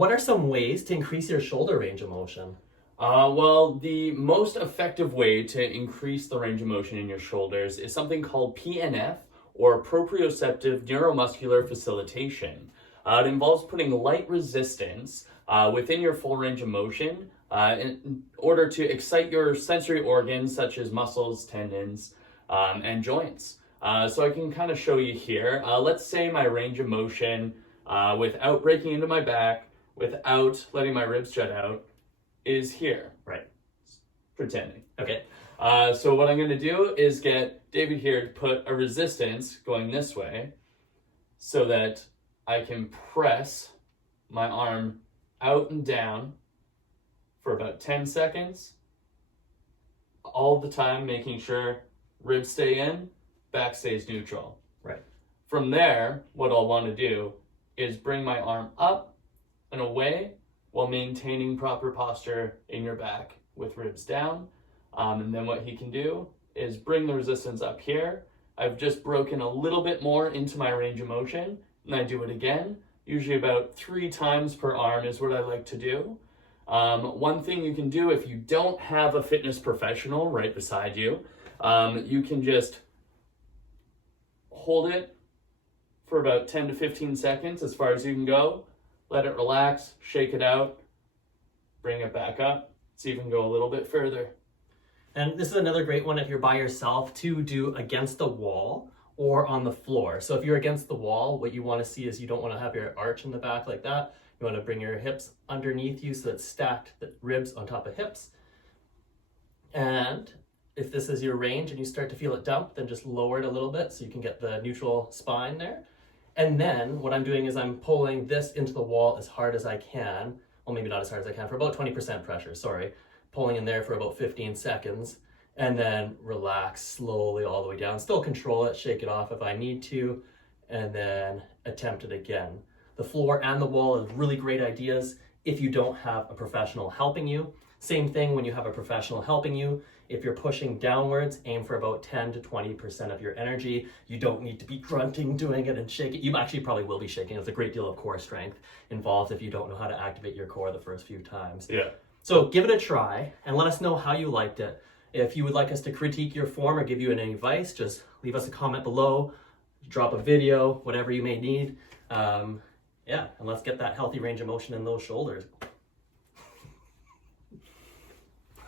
What are some ways to increase your shoulder range of motion? Well, the most effective way to increase the range of motion in your shoulders is something called PNF, or proprioceptive neuromuscular facilitation. It involves putting light resistance within your full range of motion in order to excite your sensory organs such as muscles, tendons, and joints. So I can kind of show you here. Let's say my range of motion without breaking into my back, without letting my ribs jut out, is here. Right. Pretending. Okay. So what I'm going to do is get David here to put a resistance going this way so that I can press my arm out and down for about 10 seconds, all the time making sure ribs stay in, back stays neutral. Right. From there, what I'll want to do is bring my arm up and away while maintaining proper posture in your back with ribs down. And then what he can do is bring the resistance up here. I've just broken a little bit more into my range of motion, and I do it again. Usually about 3 times per arm is what I like to do. One thing you can do if you don't have a fitness professional right beside you, you can just hold it for about 10 to 15 seconds, as far as you can go. Let it relax, shake it out, bring it back up, see if you can go a little bit further. And this is another great one if you're by yourself to do against the wall or on the floor. So if you're against the wall, what you want to see is you don't want to have your arch in the back like that. You want to bring your hips underneath you so it's stacked, the ribs on top of hips. And if this is your range and you start to feel it dump, then just lower it a little bit so you can get the neutral spine there. And then what I'm doing is I'm pulling this into the wall as hard as I can. Well, maybe not as hard as I can, for about 20% pressure, sorry. Pulling in there for about 15 seconds, and then relax slowly all the way down. Still control it, shake it off if I need to, and then attempt it again. The floor and the wall is really great ideas if you don't have a professional helping you. Same thing when you have a professional helping you. If you're pushing downwards, aim for about 10 to 20% of your energy. You don't need to be grunting, doing it and shaking. You actually probably will be shaking. There's a great deal of core strength involved if you don't know how to activate your core the first few times. Yeah. So give it a try and let us know how you liked it. If you would like us to critique your form or give you any advice, just leave us a comment below, drop a video, whatever you may need. And let's get that healthy range of motion in those shoulders.